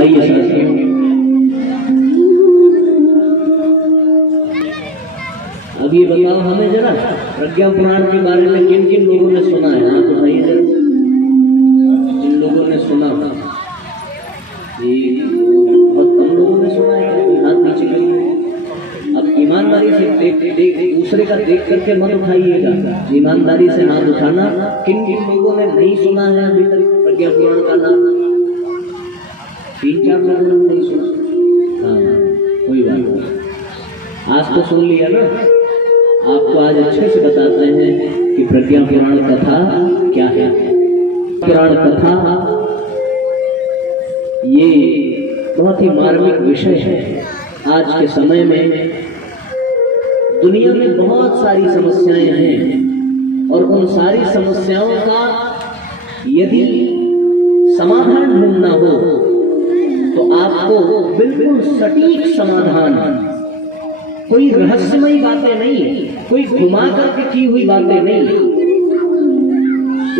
आइए साथियों, अब ये बताओ हमें जरा प्रज्ञा पुराण के बारे में किन किन लोगों ने सुना है? हाँ तो भाई जरा जिन लोगों ने सुना, बहुत कम लोगों ने सुना है, हाथ नीचे करिए। अब ईमानदारी से देख दूसरे का देख करके मन उठाइएगा, ईमानदारी से हाथ उठाना। किन किन लोगों ने नहीं सुना है अभी तक प्रज्ञा पुराण का नाम? 3-4 लोगों ने नहीं सुना। हाँ कोई बात नहीं, आज तो सुन लिया ना। आपको आज अच्छे से बताते हैं कि प्रज्ञा पुराण कथा क्या है। पुराण कथा ये बहुत ही मार्मिक विषय है। आज के समय में दुनिया में बहुत सारी समस्याएं हैं और उन सारी समस्याओं का यदि समाधान ढूंढना हो तो आपको बिल्कुल सटीक समाधान, कोई रहस्यमयी बातें नहीं, कोई घुमा करके की हुई बातें नहीं।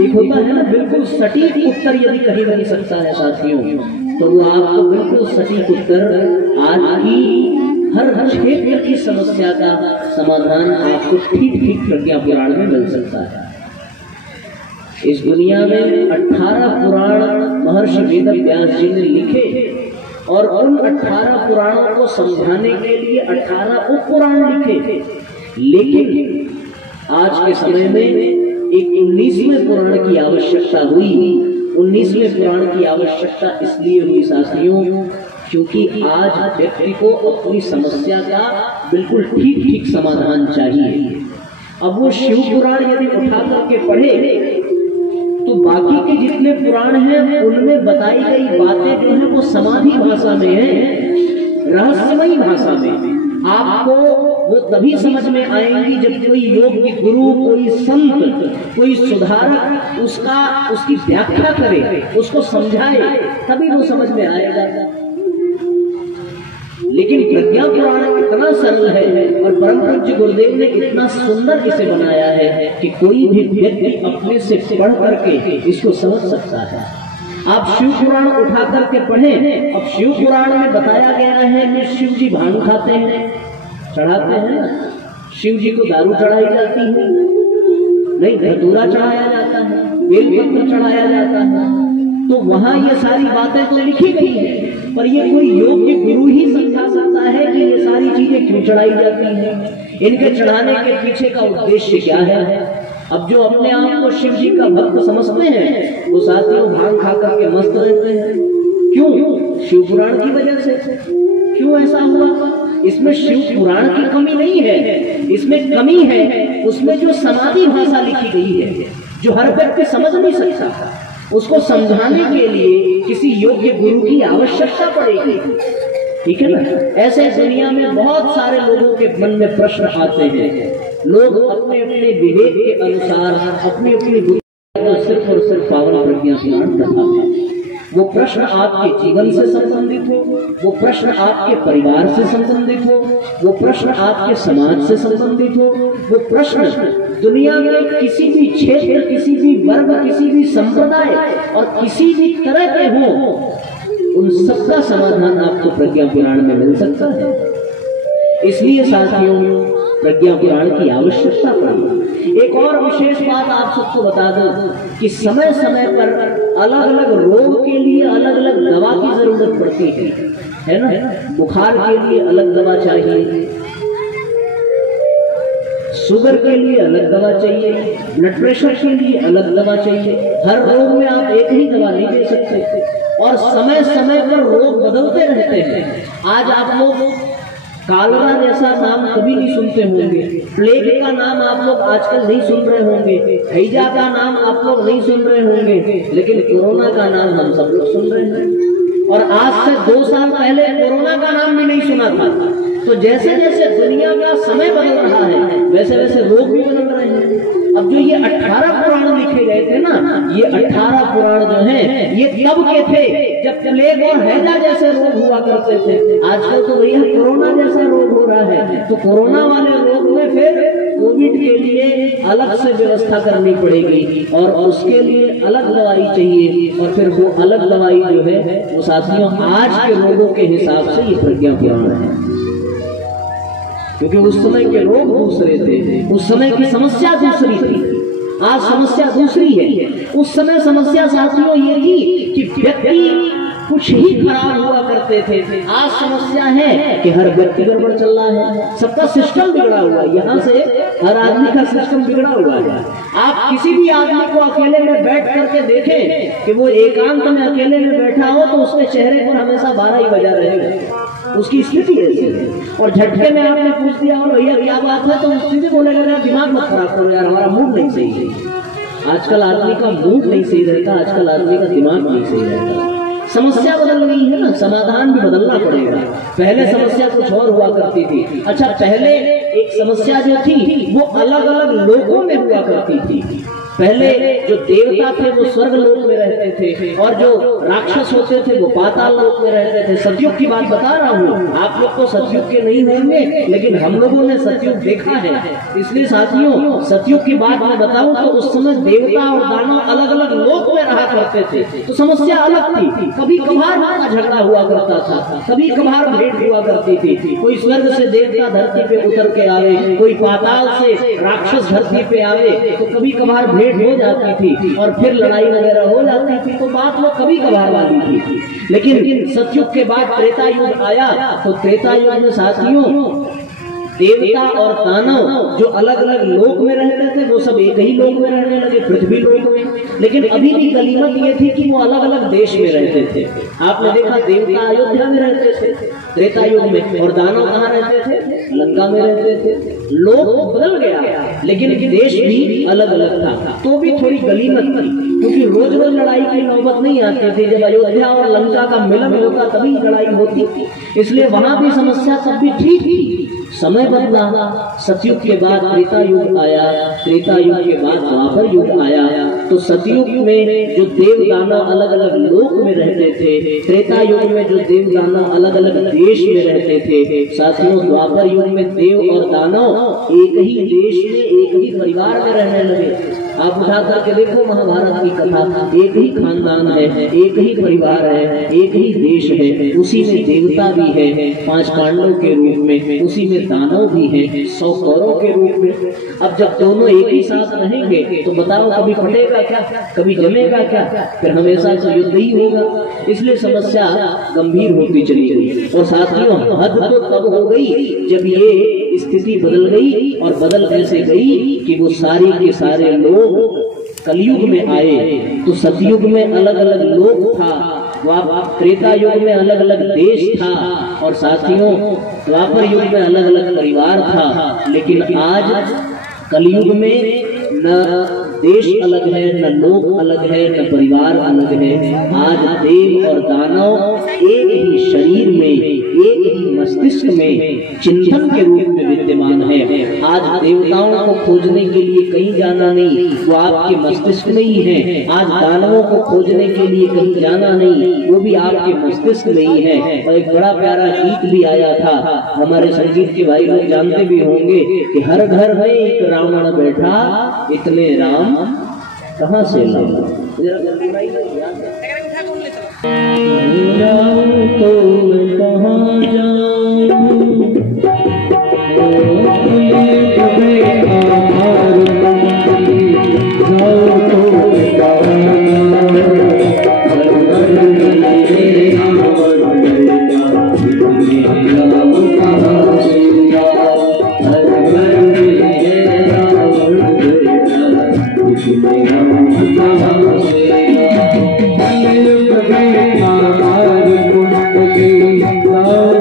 एक होता है ना बिल्कुल सटीक उत्तर यदि कहीं मिल सकता है साथियों, तो वो आपको बिल्कुल सटीक उत्तर, आज की हर क्षेत्र की समस्या का समाधान आपको ठीक ठीक प्रज्ञा पुराण में मिल सकता है। इस दुनिया में 18 पुराण महर्षि वेदव्यास जी ने लिखे और उन 18 पुराणों को समझाने के लिए 18 उपपुराण लिखे। लेकिन आज के समय में एक 19वें पुराण की आवश्यकता हुई। 19वें पुराण की आवश्यकता इसलिए हुई साथियों क्योंकि आज व्यक्ति को अपनी समस्या का बिल्कुल ठीक ठीक समाधान चाहिए। अब वो शिव पुराण यदि उठा करके पढ़े तो बाकी के जितने पुराण हैं उनमें बताई गई बातें जो है वो समाधि भाषा में है, रहस्यमयी भाषा में। आपको वो तभी समझ में आएंगी जब कोई योग्य गुरु, कोई संत, कोई सुधारक उसकी व्याख्या करे, उसको समझाए, तभी वो समझ में आएगा। लेकिन प्रज्ञा पुराण इतना सरल है और परम पूज्य गुरुदेव ने इतना सुंदर इसे बनाया है कि कोई भी व्यक्ति अपने से पढ़ करके इसको समझ सकता है। आप शिव पुराण उठा करके पढ़ें। अब शिव पुराण में बताया गया है कि शिव जी भांग खाते हैं, चढ़ाते हैं। शिव जी को दारू चढ़ाई जाती है, नहीं धतूरा चढ़ाया जाता है, बेलपत्र चढ़ाया जाता है। तो वहां ये सारी बातें तो लिखी गई है, पर ये कोई योग्य गुरु ही समझा सकता है कि ये सारी चीजें क्यों चढ़ाई जाती हैं, इनके चढ़ाने के पीछे का उद्देश्य क्या है। अब जो अपने आप को शिव जी का भक्त समझते हैं वो साथियों भांग खा करके मस्त रहते हैं। क्यों? शिव पुराण की वजह से। क्यों ऐसा हुआ? इसमें शिव पुराण की कमी नहीं है, इसमें कमी है उसमें जो समाधि भाषा लिखी गई है, जो हर व्यक्ति समझ नहीं सकता। उसको समझाने के लिए किसी योग्य गुरु की आवश्यकता पड़ेगी, ठीक है ना। ऐसे दुनिया में बहुत सारे लोगों के मन में प्रश्न आते हैं। लोग अपने अपने विवेक के अनुसार अपनी अपनी बुद्धि को सिर्फ और सिर्फ पावन प्रज्ञा पुराण बताते हैं। वो प्रश्न आपके जीवन से संबंधित हो, वो प्रश्न आपके परिवार से संबंधित हो, वो प्रश्न आपके समाज से संबंधित हो, वो प्रश्न दुनिया में किसी भी क्षेत्र, किसी भी वर्ग, किसी भी संप्रदाय और किसी भी तरह के हो, उन सबका समाधान आपको प्रज्ञा पुराण में मिल सकता है। इसलिए साथियों प्रज्ञा पुराण की आवश्यकता पड़ी। एक और विशेष बात आप सबको बता दूं कि समय समय पर अलग अलग रोग के लिए अलग अलग दवा की जरूरत पड़ती है ना। बुखार के लिए अलग दवा चाहिए, शुगर के लिए अलग दवा चाहिए, ब्लड प्रेशर के लिए अलग दवा चाहिए। हर रोग में आप एक ही दवा नहीं दे सकते और समय समय पर रोग बदलते रहते हैं। आज आप लोग कालरा जैसा नाम कभी नहीं सुनते होंगे, प्लेग का नाम आप लोग आजकल नहीं सुन रहे होंगे, हैजा का नाम आप लोग नहीं सुन रहे होंगे, लेकिन कोरोना का नाम हम सब लोग सुन रहे हैं। और आज से 2 साल पहले कोरोना का नाम भी नहीं सुना था। तो जैसे जैसे दुनिया का समय बदल रहा है वैसे वैसे रोग भी बदल रहे हैं। अब जो ये 18 पुराण लिखे गए थे ना, ये 18 पुराण जो हैं ये तब के थे जब प्लेग और हैजा जैसे रोग हुआ करते थे। आजकल तो भैया कोरोना जैसा रोग हो रहा है, तो कोरोना वाले रोग में फिर कोविड के लिए अलग से व्यवस्था करनी पड़ेगी और उसके लिए अलग दवाई चाहिए, और फिर वो अलग दवाई जो है वो साथियों आज के रोगों के हिसाब से ये प्रज्ञा पुराण है। क्योंकि उस समय के रोग दूसरे थे, उस समय की समस्या दूसरी थी, आज समस्या दूसरी है। उस समय समस्या साथियों ये थी कि व्यक्ति कुछ ही खराब हुआ करते थे, आज समस्या है कि हर व्यक्ति गड़बड़ चल रहा है, सबका सिस्टम बिगड़ा हुआ है, यहाँ से हर आदमी का सिस्टम बिगड़ा हुआ है। आप किसी भी आदमी को अकेले में बैठ करके देखें कि वो एकांत में अकेले में बैठा हो तो उसके चेहरे पर हमेशा 12 ही बजा रहेगा, उसकी स्थिति ऐसी है। और झटके में आपने पूछ दिया और भैया क्या बात है, तो उससे भी बोलेगा दिमाग मत खराब करो यार, हमारा मूड नहीं सही है। आजकल आदमी का मूड नहीं सही रहता, आजकल आदमी का दिमाग नहीं सही रहता। समस्या बदल गई है ना, समाधान भी बदलना पड़ेगा। पहले समस्या कुछ और हुआ करती थी। अच्छा, पहले एक समस्या जो थी वो अलग अलग लोगों में हुआ करती थी। पहले जो देवता थे वो स्वर्ग लोक में रहते थे और जो राक्षस होते थे वो पाताल लोक में रहते थे। सतयुग की बात बता रहा हूँ, आप लोग तो सतयुग के नहीं होंगे, लेकिन हम लोगों ने सतयुग देखा है। इसलिए साथियों, सतयुग की बात मैं बताऊं तो उस समय देवता और दानव अलग अलग लोक में रहा करते थे, तो समस्या अलग थी। कभी कभार का झगड़ा हुआ करता था, कभी कभार भेंट हुआ करती थी। कोई स्वर्ग से देवता धरती पे उतर के आवे, कोई पाताल से राक्षस धरती पे आवे, तो कभी कभार भेंट हो जाती थी और फिर लड़ाई वगैरह हो जाती थी। तो बात वो कभी कभार वाली थी। लेकिन सतयुग के बाद त्रेता युग आया, तो त्रेता युग में साथियों देवता और दानव जो अलग अलग लोक में रहते थे वो सब एक ही लोक में रहने लगे, पृथ्वी लोक में। लेकिन अभी भी गलीमत ये थी कि वो अलग अलग देश में रहते थे। आपने देखा देवता अयोध्या में रहते थे त्रेता युग में, और दानव कहाँ रहते थे? लंका में रहते थे। लोक बदल गया लेकिन देश भी अलग अलग था, तो भी थोड़ी गलीमत थी, क्योंकि रोज रोज लड़ाई की नौबत नहीं आती थी। जब अयोध्या और लंका का मिलन होता तभी लड़ाई होती थी, इसलिए वहां भी समस्या तब भी ठीक थी। समय बदला, सतयुग के बाद त्रेता युग आया, त्रेता युग के बाद द्वापर युग आया। तो सतयुग में जो देव दानव अलग अलग लोक में रहते थे, त्रेता युग में जो देव दानव अलग अलग देश में रहते थे, साथियों द्वापर युग में देव और दानव एक ही देश में एक ही परिवार में रहने लगे। आप उठा करके देखो महाभारत की कथा, एक ही खानदान है, एक ही परिवार है, एक ही देश है, उसी में देवता भी है 5 पांडव के रूप में, उसी में दानव भी है 100 कौरव के रूप में। अब जब दोनों एक ही साथ रहेंगे तो बताओ कभी फटेगा क्या, कभी जमेगा क्या? फिर हमेशा से युद्ध ही होगा। इसलिए समस्या गंभीर होती चली गई। और साथियों हद तो तब हो गई जब ये स्थिति बदल गई, और बदल ऐसे गई कि वो सारे के सारे लोग कलयुग में आए। तो सतयुग में अलग अलग लोक था, त्रेता युग में अलग अलग देश था, और साथियों द्वापर युग में अलग अलग परिवार था। लेकिन आज कलयुग में न देश अलग है, न लोक अलग है, न परिवार अलग है। आज देव और दानव एक ही शरीर में, एक ही मस्तिष्क में चिंतन के रूप में विद्यमान है। आज देवताओं को खोजने के लिए कहीं जाना नहीं, वो आपके मस्तिष्क में ही है। आज दानवों को खोजने के लिए कहीं जाना नहीं, वो भी आपके मस्तिष्क में ही है। और एक बड़ा प्यारा गीत भी आया था, हमारे संगीत के भाई लोग जानते भी होंगे कि हर घर में एक रावण बैठा, इतने राम कहाँ से लाऊं? तो कहाँ जाऊं? Oh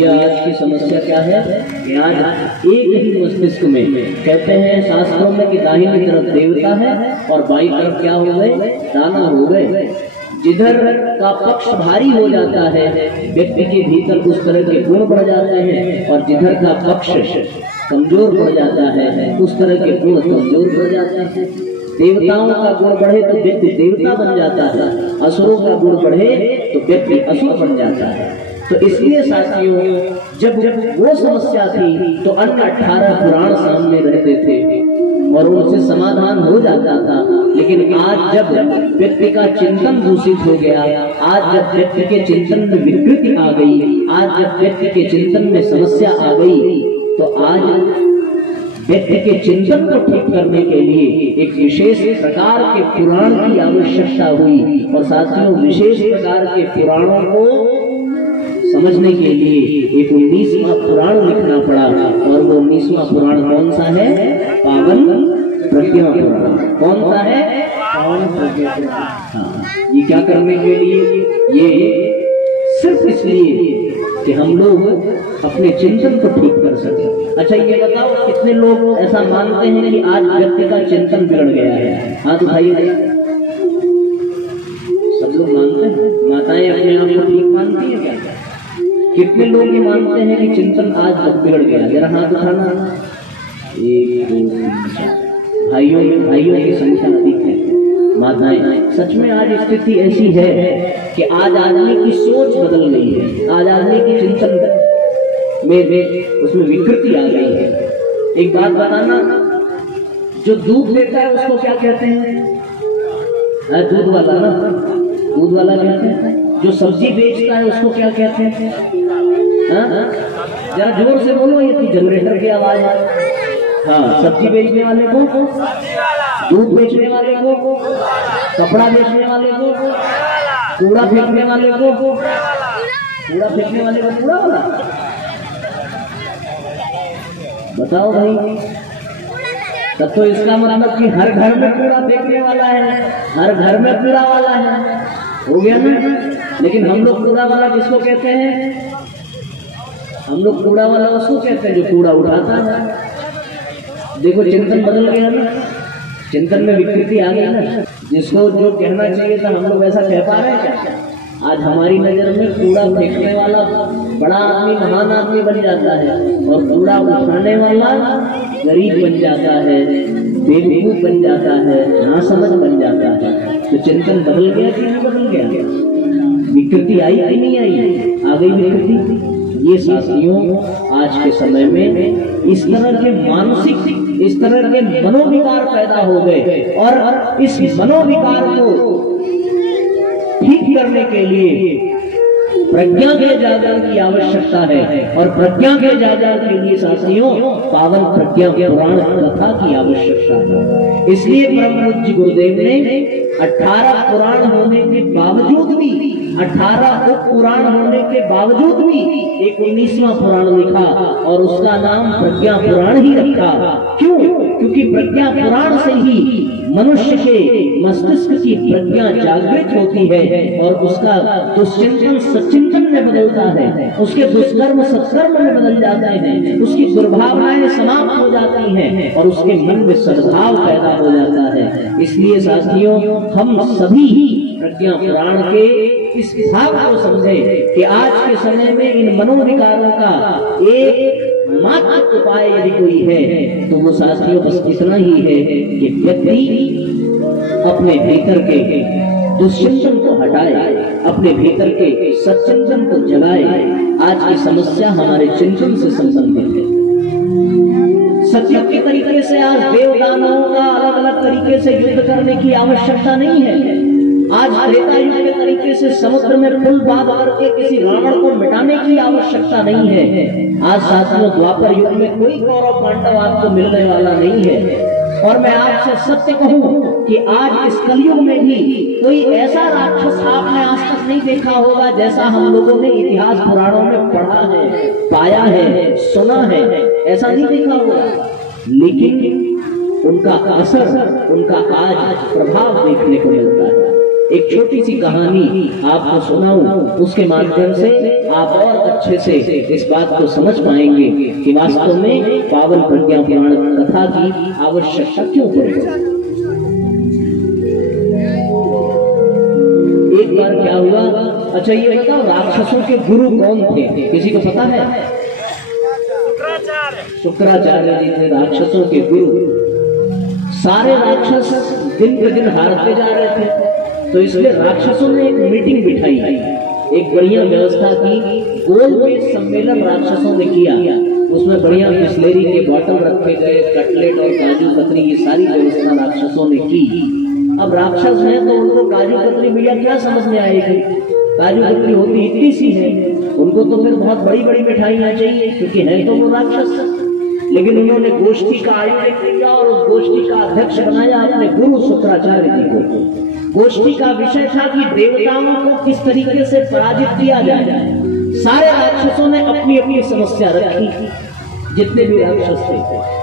भैया आज की समस्या क्या है कि आज एक ही मस्तिष्क में कहते हैं शास्त्रों में कि दाहिनी तरफ देवता है और बाईं तरफ क्या हो गए, दानव हो गए। जिधर का पक्ष भारी हो जाता है व्यक्ति के भीतर उस तरह के गुण बढ़ जाते हैं, और जिधर का पक्ष कमजोर पड़ जाता है उस तरह के गुण कमजोर पड़ जाते हैं। देवताओं का गुण बढ़े तो व्यक्ति देवता बन जाता है, असुरों का गुण बढ़े तो व्यक्ति असुर बन जाता है। तो इसलिए साथियों, जब वो समस्या थी तो अन्य 18 पुराण सामने रहते थे और उनसे समाधान हो जाता था। लेकिन आज जब व्यक्ति का चिंतन दूषित हो गया, आज जब व्यक्ति के चिंतन में विकृति आ गई, आज जब व्यक्ति के चिंतन में समस्या आ गई, तो आज व्यक्ति के चिंतन को ठीक करने के लिए एक विशेष प्रकार के पुराण की आवश्यकता हुई। और साथियों, विशेष प्रकार के पुराणों को समझने के लिए एक 19वां पुराण लिखना पड़ा, और वो 19वां पुराण कौन सा है? पावन प्रज्ञा पुराण। कौन सा है? पावन प्रज्ञा पुराण। हाँ, ये क्या करने के लिए? ये सिर्फ इसलिए कि हम लोग अपने चिंतन को ठीक कर सके। अच्छा, ये बताओ कितने लोग ऐसा मानते हैं कि आज व्यक्ति का चिंतन बिगड़ गया है? हाथ उठाइए। सब लोग मानते हैं? माताएं अपने आप को ठीक मानती है क्या? कितने लोग ये मानते हैं कि चिंतन आज बिगड़ गया? जरा हाथ उठाना। 1 2 3 4। भाइयों की संख्या अधिक है। माताएं, सच में आज स्थिति ऐसी है कि आज आदमी की सोच बदल गई है, आज आदमी की चिंतन में उसमें विकृति आ गई है। एक बात बताना, जो दूध देता है उसको क्या कहते हैं? दूध वाला ना, दूध वाला कहते हैं। जो सब्जी बेचता है उसको क्या कहते हैं? जरा जोर से बोलो, ये तो जनरेटर की आवाज है। हाँ, सब्जी बेचने वाले को, दूध बेचने वाले को, कपड़ा बेचने वाले को, कूड़ा फेंकने वाले को, कूड़ा फेंकने वाले को कूड़ा वाला। बताओ भाई, तब तो इसका मतलब कि हर घर में कूड़ा फेंकने वाला है, हर घर में कूड़ा वाला है। हो गया ना? लेकिन हम लोग कूड़ा वाला किसको कहते हैं? हम लोग कूड़ा वाला उसको कहते हैं जो कूड़ा उठाता है। देखो, चिंतन बदल गया ना, चिंतन में विकृति आ गई ना। जिसको जो कहना चाहिए था हम लोग ऐसा कह पा रहे हैं क्या? आज हमारी नजर में कूड़ा फेंकने वाला बड़ा आदमी, महान आदमी बन जाता है, और कूड़ा उठाने वाला गरीब बन जाता है, बेवकूफ बन जाता है, नासमझ बन जाता है। तो चिंतन बदल गया कि नहीं बदल गया? विकृति आई कि नहीं आई? आ गई विकृति। ये साथियों, आज के समय में इस तरह के मानसिक, इस तरह के मनोविकार पैदा हो गए, और इस मनोविकार को ठीक करने के लिए प्रज्ञा के जागरण की आवश्यकता है। और प्रज्ञा के जागरण के लिए साथियों पावन प्रज्ञा पुराण कथा की आवश्यकता है। इसलिए परम पूज्य गुरुदेव ने 18 पुराण होने के बावजूद भी, 18 उप पुराण होने के बावजूद भी एक 19वां पुराण लिखा, और उसका नाम प्रज्ञा पुराण ही रखा। क्यों? क्योंकि प्रज्ञा पुराण से ही मनुष्य के मस्तिष्क की प्रज्ञा जागृत होती है, और उसका दुश्चिंतन सच्चिंतन में बदलता है, उसके दुष्कर्म सत्कर्म में बदल जाते हैं, उसकी दुर्भावनाएं समाप्त हो जाती हैं, और उसके मन में सद्भाव पैदा हो जाता है। इसलिए साथियों, हम सभी प्रज्ञा पुराण के इस भाव को समझे कि आज के समय में इन मनोविकारों का एक मात्र उपाय यदि कोई है तो वो साथियों बस इतना ही है कि व्यक्ति अपने भीतर के दुश्चिंतन को हटाए, अपने भीतर के सच्चिंतन को जगाए। आज की समस्या हमारे चिंतन से संबंधित है। सत्य के तरीके से आज देवदानवों का अलग अलग तरीके से युद्ध करने की आवश्यकता नहीं है। आज त्रेता युग के तरीके से समुद्र में पुल बांध करके किसी रावण को मिटाने की आवश्यकता नहीं है। आज साथियों द्वापर युग में कोई कौरव पांडव आपको मिलने वाला नहीं है। और मैं आपसे सत्य कहूं कि आज इस कलयुग में भी कोई ऐसा राक्षस आपने आज तक नहीं देखा होगा जैसा हम लोगों ने इतिहास पुराणों में पढ़ा है, पाया है, सुना है, ऐसा नहीं देखा होगा। लेकिन उनका असर, उनका आज प्रभाव देखने को मिलता है। एक छोटी सी कहानी आपको सुनाऊं, उसके माध्यम से आप और अच्छे से इस बात को समझ पाएंगे कि वास्तव में पावन प्रज्ञा पुराण कथा की आवश्यकता क्यों पड़ी। एक बार क्या हुआ, अच्छा ये बताओ राक्षसों के गुरु कौन थे, किसी को पता है? शुक्राचार्य जी थे राक्षसों के गुरु। सारे राक्षस दिन पे दिन हारते जा रहे थे, तो इसलिए राक्षसों ने एक मीटिंग बिठाई, एक बढ़िया व्यवस्था की। गोलमेज सम्मेलन राक्षसों ने किया, उसमें बढ़िया बिस्लेरी के बोतल रखे गए, कटलेट और काजू कतरी, ये सारी व्यवस्था राक्षसों ने की। अब राक्षस है तो उनको काजू कतरी भैया क्या समझ में आएगी, काजू कतरी होती इतनी सी है, उनको तो फिर बहुत बड़ी बड़ी मिठाइयां चाहिए, क्योंकि है तो वो राक्षस। लेकिन उन्होंने गोष्ठी का आयोजन किया और उस गोष्ठी का अध्यक्ष बनाया अपने गुरु शुक्राचार्य जी को। गोष्ठी का विषय था कि देवताओं को किस तरीके से पराजित किया जाए। सारे राक्षसों ने अपनी अपनी समस्या रखी, जितने भी राक्षस थे।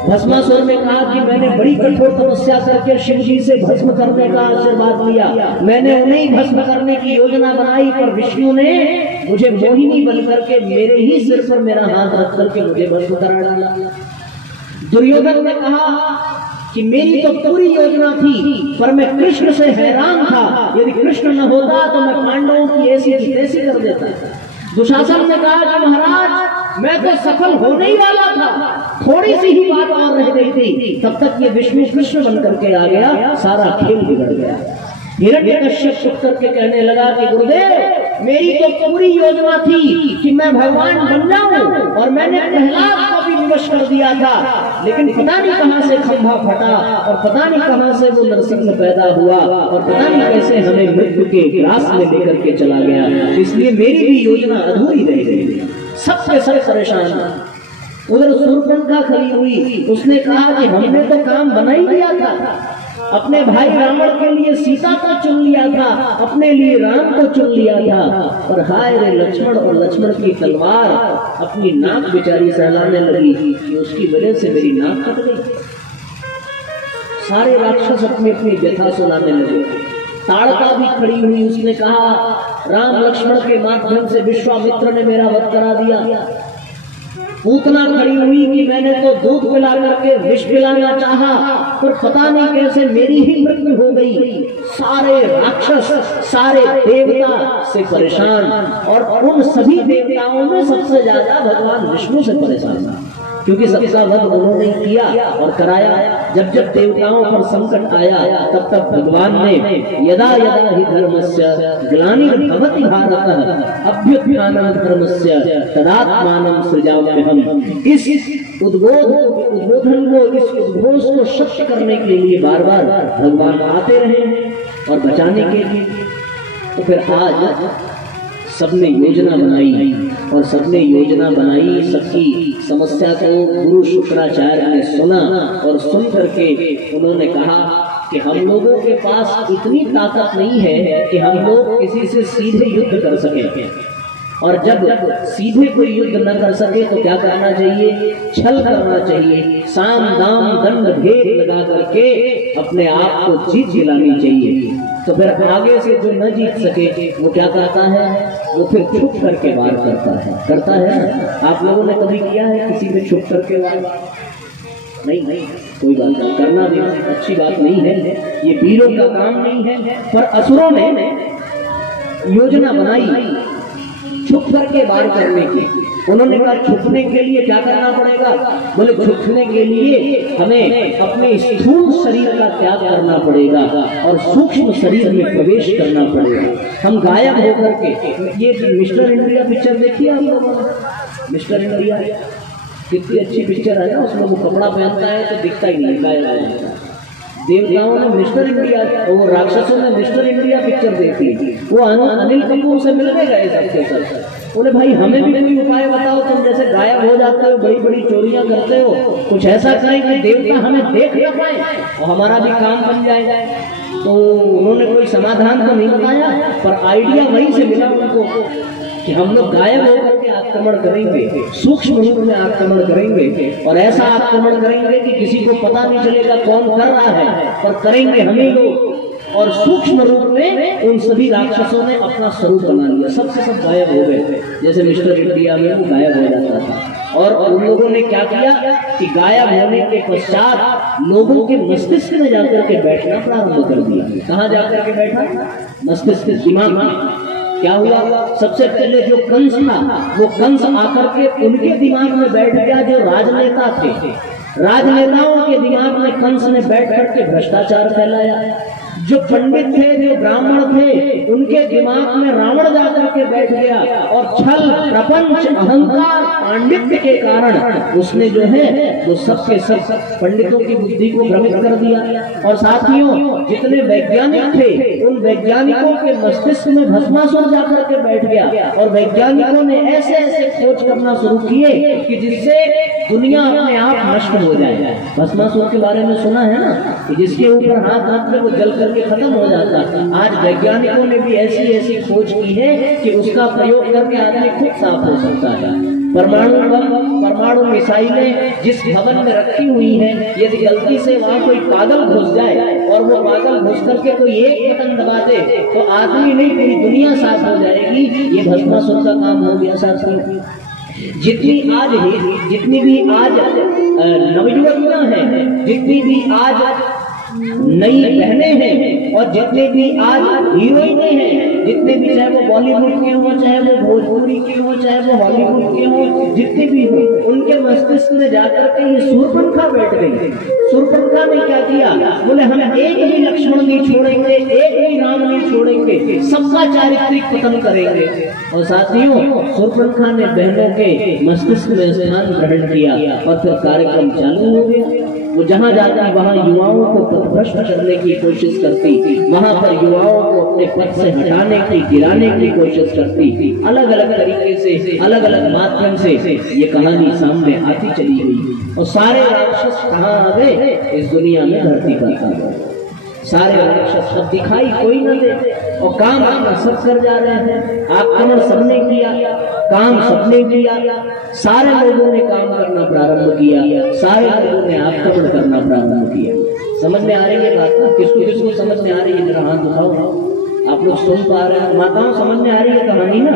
भस्मासुर ने कहा कि मैंने बड़ी कठोर तपस्या करके शिव जी से भस्म करने का आशीर्वाद लिया, मैंने उन्हें भस्म करने की योजना बनाई, पर विष्णु ने मुझे मोहिनी बन करके मेरे ही सिर पर मेरा हाथ रख करके मुझे भस्म करा डाला। दुर्योधन ने कहा कि मेरी तो पूरी योजना थी, पर मैं कृष्ण से हैरान था, यदि कृष्ण न होता तो मैं पांडवों की ऐसी की तैसी कर देता। दुशासन ने कहा कि महाराज मैं तो सफल होने ही वाला था, थोड़ी सी ही बात और रह गई थी, तब तक ये विष्णु कृष्ण बन करके आ गया, सारा खेल बिगड़ गया। हिरण्यकश्यप चुप करके कहने लगा कि गुरुदेव मेरी तो पूरी योजना थी कि मैं भगवान बन जाऊं, और मैंने प्रहलाद को भी विवश कर दिया था, लेकिन पता नहीं कहां से खंभा फटा, और पता नहीं कहां से वो नरसिंह पैदा हुआ, और पता नहीं कैसे हमें मृत्यु के ग्रास में लेकर के चला गया, इसलिए मेरी भी योजना अधूरी रह गई। सबके सब परेशान। उधर शूर्पणखा खड़ी हुई, उसने कहा कि हमने तो काम बना ही दिया था, अपने भाई रावण के लिए सीता को चुन लिया था, अपने लिए राम को चुन लिया था, पर हाय रे लक्ष्मण, और लक्ष्मण की तलवार अपनी नाक बेचारी सहलाने लगी कि उसकी वजह से मेरी नाक कट गई। सारे राक्षस अपनी अपनी व्यथा सुनाने लगे। ताड़का भी खड़ी हुई, उसने कहा राम लक्ष्मण के माध्यम से विश्वामित्र ने मेरा वध करा दिया। पूतना खड़ी हुई कि मैंने तो दूध पिला करके विष पिलाना चाहा, पर पता नहीं कैसे मेरी ही मृत्यु हो गई। सारे राक्षस, सारे देवता से परेशान, और उन सभी देवताओं में सबसे ज्यादा भगवान विष्णु से परेशान, क्योंकि सबका वध उन्होंने किया और कराया। जब जब देवताओं पर संकट आया, तब तब भगवान ने यदा यदा ही धर्मस्य ग्लानिर्भवति भारत अभ्युत्थानं धर्मस्य तदात्मानं सृजाम्यहम्। इस उद्बोधन को, इस उद्घोष को सत्य करने के लिए बार बार भगवान आते रहे और बचाने के लिए। तो फिर आज सबने योजना बनाई, और सबने योजना बनाई, सबकी समस्या को गुरु शुक्राचार्य ने सुना, और सुन करके उन्होंने कहा कि हम लोगों के पास इतनी ताकत नहीं है कि हम लोग किसी से सीधे युद्ध कर सकें, और जब सीधे कोई युद्ध न कर सके तो क्या करना चाहिए, छल करना चाहिए, साम दाम दंड भेद लगा करके अपने आप को जीत दिलानी चाहिए। तो फिर आगे से जो न जीत सके वो क्या करता है, वो फिर छुप करके वार करता है। आप लोगों ने कभी किया है किसी में छुप करके वार? नहीं, कोई बात नहीं, करना भी अच्छी बात नहीं है, ये वीरों का काम नहीं है। पर असुरों ने योजना बनाई छुप करके वार करने की। उन्होंने कहा छुपने के लिए क्या करना पड़ेगा, बोले छुपने के लिए हमें अपने स्थूल शरीर का त्याग करना पड़ेगा और सूक्ष्म शरीर में प्रवेश करना पड़ेगा। हम गायब होकर के, ये मिस्टर इंडिया पिक्चर देखिए आप लोगों ने, मिस्टर इंडिया कितनी अच्छी पिक्चर है ना, उसमें वो कपड़ा पहनता है तो दिखता ही नहीं, गायब हो जाता है। देवताओं ने मिस्टर इंडिया, वो राक्षसों ने मिस्टर इंडिया पिक्चर देखी, वो अनिल कपूर से मिलने गए सबके सब। बोले भाई हमें भी कोई उपाय बताओ, तुम जैसे गायब हो जाते हो, बड़ी बड़ी चोरियां करते हो, कुछ ऐसा करें कि देवता हमें देख न पाए और हमारा भी काम बन जाए। तो उन्होंने कोई समाधान तो नहीं बताया, पर आइडिया वहीं से मिला उनको कि हम लोग गायब होकर के आक्रमण करेंगे, सूक्ष्म रूप में आक्रमण करेंगे, और ऐसा आक्रमण करेंगे कि किसी को पता नहीं चलेगा कौन कर रहा है, पर करेंगे हमें लोग। और सूक्ष्म रूप में उन सभी राक्षसों ने अपना स्वरूप बना लिया। सबसे सब गायब हो गए, जैसे मिस्टर इंडिया में वो गायब हो जाता था। और उन लोगों ने क्या किया कि गायब होने के पश्चात लोगों के मस्तिष्क में जाकर के बैठना प्रारंभ कर दिया। कहाँ जाकर के बैठा? मस्तिष्क, दिमाग में। क्या हुआ? सबसे पहले जो कंस था वो कंस आकर के उनके दिमाग में बैठ गया जो राजनेता थे। राजनेताओं के दिमाग में कंस ने बैठ करके भ्रष्टाचार फैलाया। जो पंडित थे, जो ब्राह्मण थे, उनके दिमाग में रावण जाकर के बैठ गया और छल, प्रपंच, अहंकार, पांडित्य के कारण उसने जो है वो सबके सब पंडितों की बुद्धि को भ्रमित कर दिया। और साथियों, जितने वैज्ञानिक थे उन वैज्ञानिकों के मस्तिष्क में भस्मासुर जाकर के बैठ गया और वैज्ञानिकों ने ऐसे ऐसे खोज करना शुरू किए कि जिससे दुनिया अपने आप नष्ट हो जाए। भस्मासुर के बारे में सुना है ना, कि जिसके ऊपर हाथ रखते वो जल करके खत्म हो जाता। आज वैज्ञानिकों ने भी ऐसी ऐसी खोज की है कि उसका प्रयोग करके आदमी खुद साफ हो सकता है। परमाणु बम, परमाणु मिसाइलें जिस भवन में रखी हुई हैं, यदि गलती से वहां कोई पागल घुस जाए और वो पागल घुस करके कोई एक बटन दबा दे तो आदमी नहीं पूरी दुनिया साफ हो जाएगी। ये भस्मासुर का काम हो गया साथियों। जितनी भी आज नवयुवतियां हैं, जितनी भी आज नई बहनें हैं और जितने भी आज हीरोइनें हैं, जितने भी, चाहे वो बॉलीवुड के हो, चाहे वो भोजपुरी के हो, चाहे वो हॉलीवुड के हो, जितने भी हो, उनके मस्तिष्क में जाकर के ये शूर्पणखा बैठ गई। शूर्पणखा ने क्या किया? बोले हम एक भी लक्ष्मण नहीं छोड़ेंगे, एक भी राम नहीं छोड़ेंगे, सबका चारित्रिक पतन करेंगे। और साथियों, शूर्पणखा ने बहनों के मस्तिष्क में स्थान ग्रहण किया और फिर कार्यक्रम चालू हो गया। वो जहाँ जाती वहाँ युवाओं को पथभ्रष्ट करने की कोशिश करती, वहाँ पर युवाओं को अपने पथ से हटाने की, गिराने की कोशिश करती। अलग अलग तरीके से, अलग अलग माध्यम से ये कहानी सामने आती चली गई। और सारे राक्षस कहाँ आ गए? इस दुनिया में धरती पर आ गए। सारे राक्षस सब दिखाई कोई न दे और काम अपना सब कर जा रहे हैं। आक्रमण सबने किया, काम सबने किया, सारे लोगों ने काम करना प्रारंभ किया, सारे लोगों ने आक्रमण करना प्रारंभ किया। समझ में आ रही है बात ना? किसको किसको समझ में आ रही है? जरा हाथ उठाओ। आप लोग सुन पा रहे हैं? माताओं, समझ में आ रही है कहानी ना?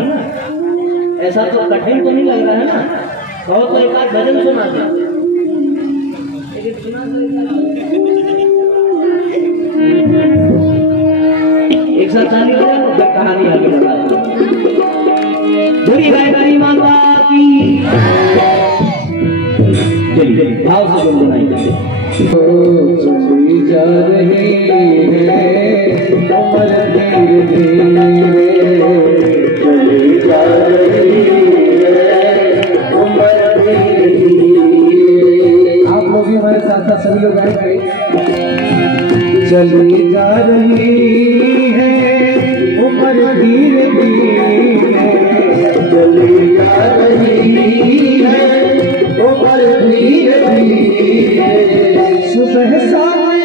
ऐसा तो कठिन तो नहीं लग रहा है ना? कहो तो एक आध भजन सुना दे। एक साथ ताली बजाओ, जब कहानी आगे बढ़ाते बुरी गायत्री माता की। चलिए भाव से गुनगुनाएंगे। चली जा रही है उम्र धीरे धीरे, चली जा रही है उम्र धीरे धीरे। आप लोग भी हमारे साथ साथ सभी लोग आएंगे। चली जा रही है उम्र धीरे धीरे, चली जा रही है उम्र धीरे धीरे। सुबह सामने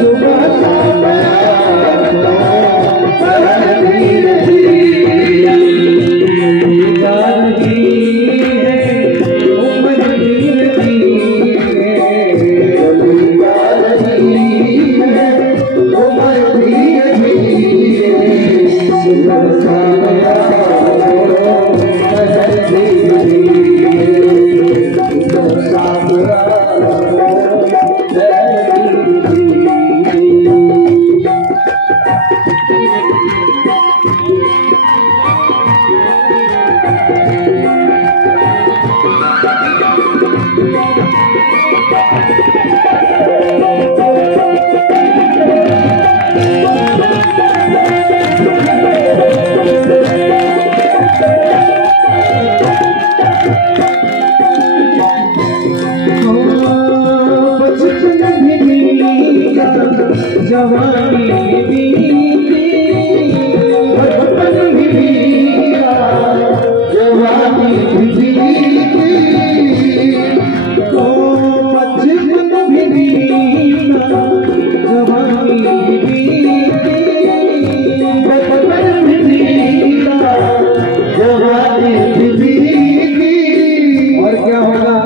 सुबह सामने धीरे धीरे जा रही है उम्र धीरे धीरे, जा रही है उम्र धीरे धीरे। सुबह सामने जवानी बीती, बचपन भी बीता, जवानी बीती, तो बचपन भी बीता, जवानी बीती, बचपन भी बीता, जवानी बीती। और क्या होगा?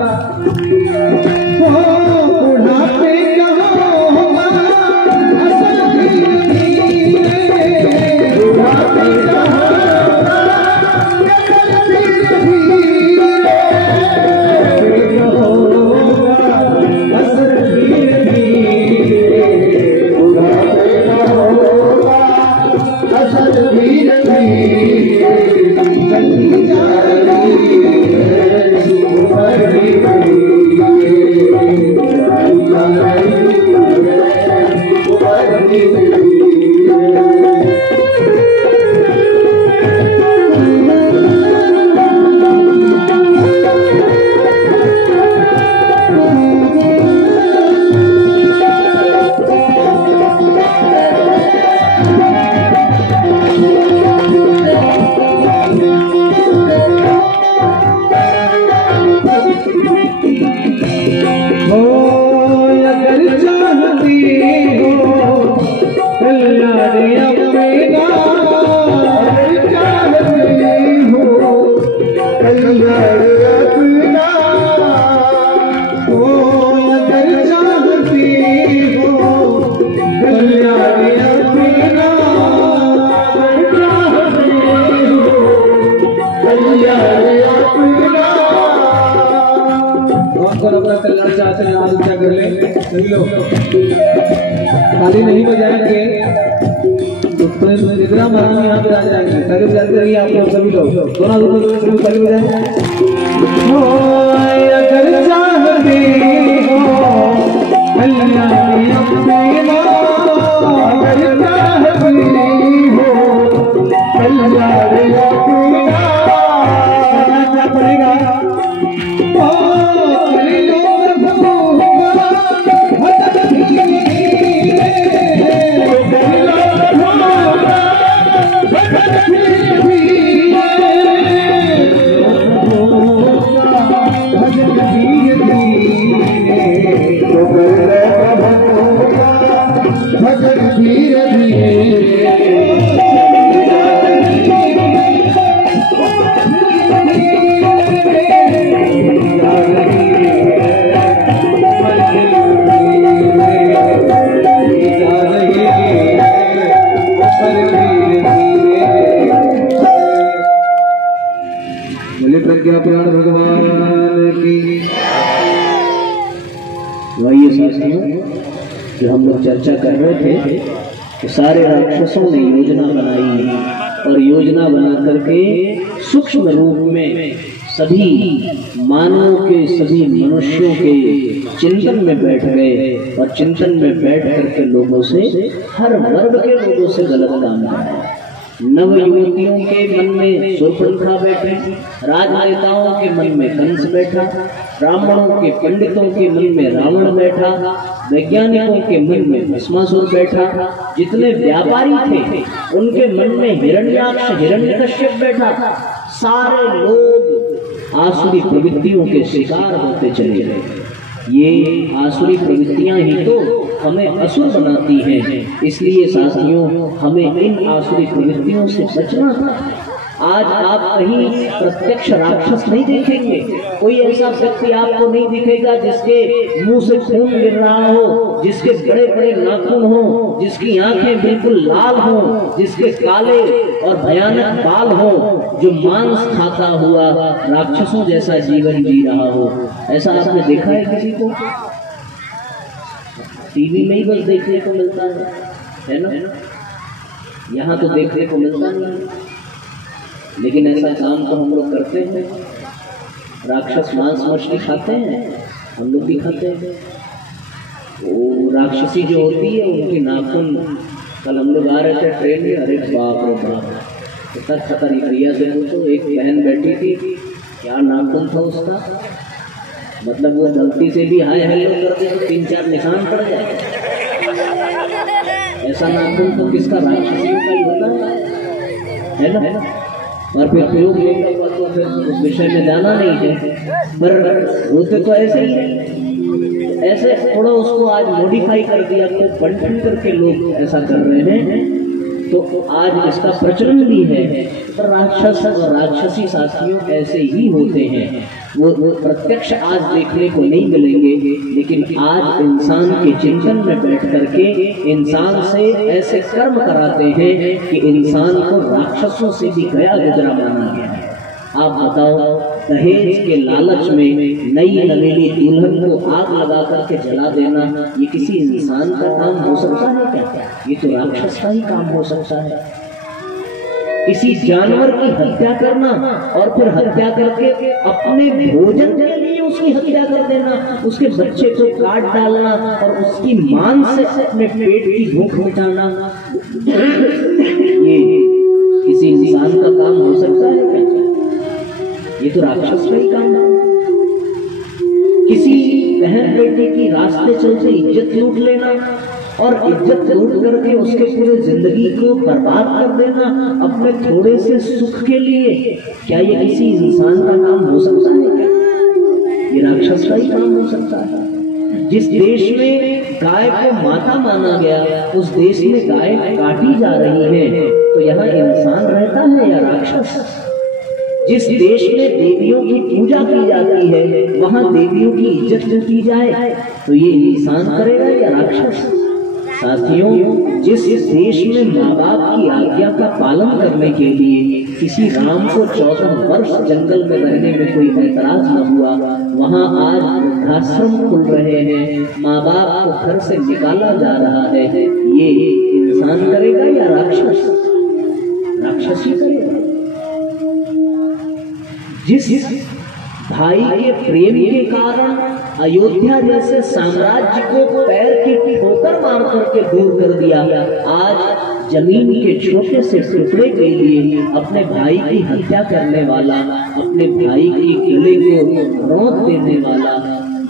अपना कल्याण चाहते हैं, आज क्या कर ले सभी लोग ताली नहीं बजाएंगे तो जितना महाराज यहाँ पे आ जाएंगे। ताली बजाते रहिए आप लोग सभी लोग, दोनों दोनों ताली बजाएंगे। अगर चाहते हो कल्याण अपना, अगर चाहते हो कल्याण अपना पड़ेगा। भगवान की। वही साथियों जो हम लोग चर्चा कर रहे थे कि सारे राक्षसों ने योजना बनाई और योजना बना करके सूक्ष्म रूप में सभी मानवों के, सभी मनुष्यों के चिंतन में बैठ गए और चिंतन में बैठ करके लोगों से, हर वर्ग के लोगों से गलत काम कराया। नव युवतियों के मन में शूर्पणखा बैठे, राजनेताओं के मन में कंस बैठा, ब्राह्मणों के पंडितों के मन में रावण बैठा, वैज्ञानिकों के मन में भस्मासुर बैठा, जितने व्यापारी थे उनके मन में हिरण्याक्ष हिरण्यकश्यप बैठा। सारे लोग आसुरी प्रवृत्तियों के शिकार होते चले गए। ये आसुरी प्रवृत्तियां ही तो हमें असुर बनाती हैं। इसलिए साथियों हमें इन आसुरी प्रवृत्तियों से बचना था। आज आप कहीं प्रत्यक्ष राक्षस नहीं देखेंगे, कोई ऐसा व्यक्ति आपको नहीं दिखेगा जिसके मुंह से खून गिर रहा हो, जिसके बड़े बड़े नाखून हो, जिसकी आंखें बिल्कुल लाल हो, जिसके काले और भयानक बाल हो, जो मांस खाता हुआ राक्षसों जैसा जीवन जी रहा हो। ऐसा आपने देखा है किसी को? टीवी में ही बस देखने को मिलता है ना? यहाँ तो देखने को मिलता नहीं। लेकिन ऐसा काम तो हम लोग करते हैं। राक्षस मांस मछली खाते हैं, हम लोग भी खाते हैं। वो राक्षसी जो होती है उनकी नाखून, कल हम लोग आ रहे थे ट्रेन में, अरे बाप रे बाप, इतना खतरनाक भैया से पूछो। एक बहन बैठी थी, क्या नाखून था उसका, मतलब वो गलती से भी हाय हेलो कर दे तो 3-4 निशान पड़ जाए। ऐसा नाखून तो किसका, राक्षसियों का ही होता है ना? और फिर प्रयोग लेकर हुआ तो फिर उस विषय में जाना नहीं है, पर होते तो ऐसे ही है। ऐसे थोड़ा उसको आज मॉडिफाई कर दिया तो बंटन करके लोग ऐसा कर रहे हैं, तो आज इसका प्रचलन भी है। पर राक्षस और राक्षसी साथियों ऐसे ही होते हैं। वो प्रत्यक्ष आज देखने को नहीं मिलेंगे, लेकिन आज इंसान के चिंतन में बैठ करके इंसान से ऐसे कर्म कराते हैं कि इंसान को राक्षसों से भी गया गुजरा माना गया है। आप बताओ, दहेज के लालच में नई नवेली दुल्हन को आग लगा करके जला देना, ये किसी इंसान का काम हो सकता है क्या? ये तो राक्षस का ही काम हो सकता है। किसी जानवर की हत्या करना और फिर हत्या करके अपने भोजन के लिए उसकी हत्या कर देना, उसके बच्चे को काट डालना और उसकी मांस से अपने पेट की भूख मिटाना, ये किसी इंसान का काम हो सकता है क्या? ये तो राक्षस का ही काम है। किसी बहन बेटे की रास्ते चलते इज्जत लूट लेना और इज्जत लूट करके उसके पूरे जिंदगी को बर्बाद कर देना अपने थोड़े से सुख के लिए, क्या ये किसी इंसान का काम हो सकता है क्या? ये राक्षस का ही काम हो सकता है। जिस देश में गाय को माता माना गया, उस देश में गाय काटी जा रही है, तो यहाँ इंसान रहता है या राक्षस? जिस देश में देवियों की पूजा की जाती है, वहाँ देवियों की इज्जत लूटी जाए, तो ये इंसान करेगा या राक्षस? साथियों, जिस देश में माँ बाप की आज्ञा का पालन करने के लिए किसी राम को 14 वर्ष जंगल में रहने में कोई ऐतराज न हुआ, वहाँ आज वृद्धाश्रम खुल रहे हैं, माँ बाप को घर से निकाला जा रहा है। ये इंसान करेगा या राक्षस? राक्षस ही करेगा। जिस भाई के प्रेम के कारण अयोध्या जैसे साम्राज्य को पैर की ठोकर मार करके दूर कर दिया, आज जमीन के छोटे से टुकड़े के लिए अपने भाई की हत्या करने वाला, अपने भाई की गले को रौंद देने वाला,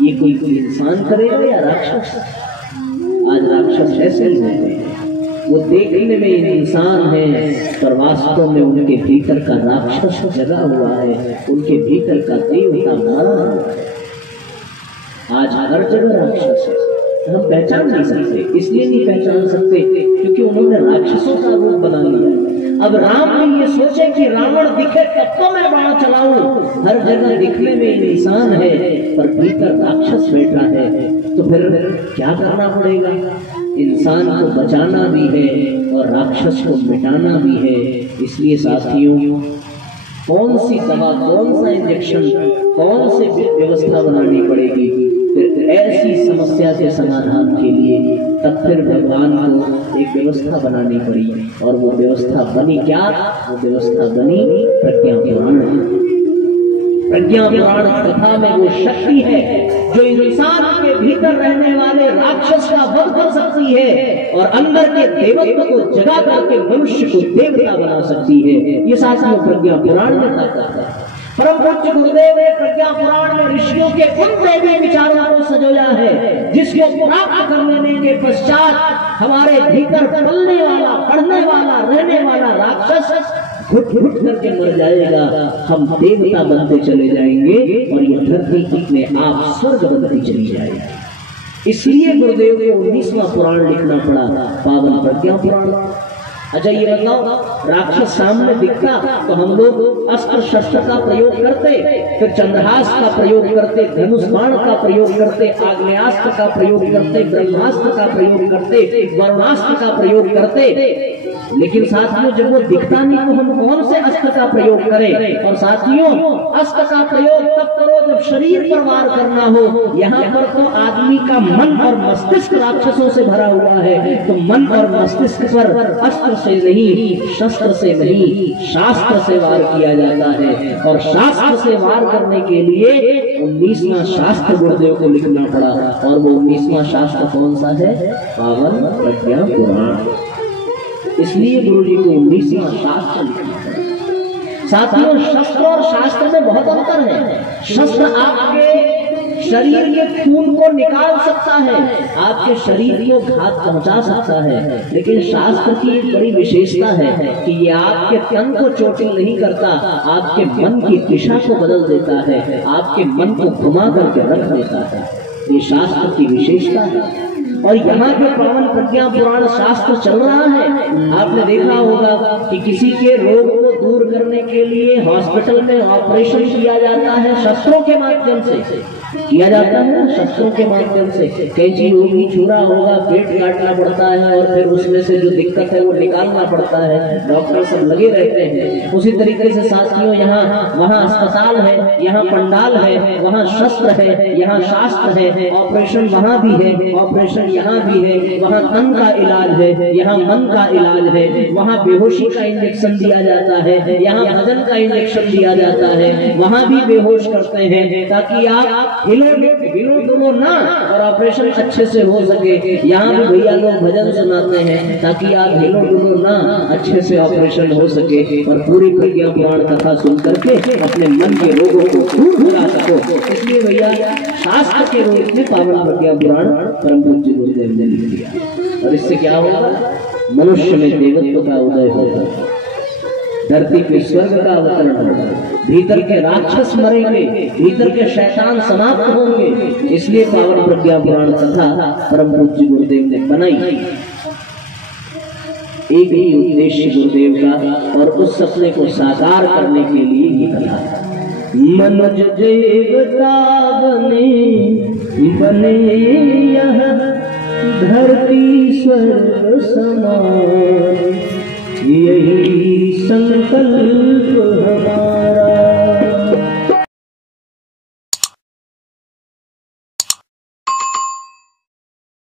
ये कोई इंसान करेगा या राक्षस? आज राक्षस ऐसे ही होते हैं, वो देखने में इंसान है पर वास्तव में उनके भीतर का राक्षस जगा हुआ है, उनके भीतर का देवता मरा हुआ है। आज हर जगह राक्षस है, हम पहचान नहीं सकते, इसलिए नहीं पहचान सकते क्योंकि उन्होंने राक्षसों का रूप बना लिया। अब राम ने ये सोचे कि रावण दिखे तब तो मैं बाण चलाऊं, हर जगह दिखने में इंसान है पर भीतर राक्षस बैठा है, तो फिर क्या करना पड़ेगा? इंसान को बचाना भी है और राक्षस को मिटाना भी है। इसलिए साथियों, कौन सी दवा, कौन सा इंजेक्शन, कौन सी व्यवस्था बनानी पड़ेगी फिर ऐसी समस्या के समाधान के लिए? तब फिर भगवान को एक व्यवस्था बनानी पड़ी और वो व्यवस्था बनी क्या? वो व्यवस्था बनी प्रज्ञा पुराण। प्रज्ञा पुराण कथा में वो शक्ति है जो इंसान के भीतर रहने वाले राक्षस का वध कर सकती है और अंदर के देवत्व को जगा करके मनुष्य को देवता बना सकती है। ये साथियों प्रज्ञा पुराण में ताकत है। परम पूज्य गुरुदेव ने प्रज्ञा पुराण में ऋषियों के उन दैवीय विचारों को सजोया है जिसको प्राप्त कर लेने के पश्चात हमारे भीतर पलने वाला, पढ़ने वाला, रहने वाला राक्षस घुट घुट करके मर जाएगा, हम देवता बनते चले जाएंगे और ये धरती अपने आप स्वर्ग बनती चली जाएगी। इसलिए गुरुदेव को 19वां पुराण लिखना पड़ा, पावन प्रज्ञा पुराण। अच्छा ये बताओ, राक्षस सामने दिखता तो हम लोग अस्त्र शस्त्र का प्रयोग करते, फिर चंद्रहास का प्रयोग करते, धनुष बाण का प्रयोग करते, आग्नेयास्त्र का प्रयोग करते, ब्रह्मास्त्र का प्रयोग करते, वर्णास्त्र का प्रयोग करते। लेकिन साथियों जब वो दिखता नहीं तो हम कौन से अस्त्र का प्रयोग करें? और साथियों अस्त्र का प्रयोग तब करो जब शरीर पर वार करना हो। यहाँ पर तो आदमी का मन और मस्तिष्क राक्षसों से भरा हुआ है, तो मन और मस्तिष्क पर अस्त्र से नहीं, शस्त्र से नहीं, शास्त्र से वार किया जाता है। और शास्त्र से वार करने के लिए 19वां शास्त्र गुरुदेव को लिखना पड़ा और वो 19वां शास्त्र कौन सा है? पावन प्रज्ञा पुराण। इसलिए गुरु जी को 19वां शास्त्र लिखना पड़ा। साथियों शस्त्र और शास्त्र में बहुत अंतर है। शस्त्र आपके शरीर के खून को निकाल सकता है, आपके शरीर को घात पहुंचा सकता है, लेकिन शास्त्र की एक बड़ी विशेषता है कि ये आपके तन को चोटिल नहीं करता, आपके मन की दिशा को बदल देता है, आपके मन को घुमा करके रख देता है। ये शास्त्र की विशेषता है। और यहाँ जो पावन प्रज्ञा पुराण शास्त्र चल रहा है, आपने देखा होगा कि किसी के रोग को दूर करने के लिए हॉस्पिटल में ऑपरेशन किया जाता है, शस्त्रों के माध्यम से किया जाता है, शस्त्रों के माध्यम से। कैंची होगी, छुरा होगा, पेट काटना पड़ता है और फिर उसमें से जो दिक्कत है वो निकालना पड़ता है, डॉक्टर सब लगे रहते हैं। उसी तरीके से साथियों यहाँ वहाँ अस्पताल है, यहाँ पंडाल है, वहाँ शस्त्र है, यहाँ शास्त्र है, ऑपरेशन वहाँ भी है, ऑपरेशन यहाँ भी है, वहाँ तन का इलाज है, यहाँ मन का इलाज है, वहाँ बेहोशी का इंजेक्शन दिया जाता है, यहाँ भजन का इंजेक्शन दिया जाता है, वहाँ भी बेहोश करते हैं ताकि आप हिलो डुलो ना और ऑपरेशन अच्छे से हो सके। यहाँ भी भैया लोग भजन सुनाते हैं ताकि आप हिलो डुलो ना, अच्छे से ऑपरेशन हो सके और पूरी प्रज्ञा पुराण कथा सुन करके अपने मन के रोगों को दूर करा सको। इसलिए भैया शास्त्र के रूप में पावन प्रज्ञा पुराण परम पूज्य गुरुदेव ने लिख दिया। और इससे क्या होगा? मनुष्य में देवत्व का उदय होगा, धरती पे स्वर्ग का अवतरण होगा, भीतर के राक्षस मरेंगे, भीतर के शैतान समाप्त होंगे। इसलिए पावन प्रज्ञा पुराण कथा परम पूज्य गुरुदेव ने बनाई। एक ही उद्देश्य गुरुदेव का और उस सपने को साकार करने के लिए ये कथा। मनुज देवता बने बने यह धरती स्वर्ग समान, यही संकल्प हमारा।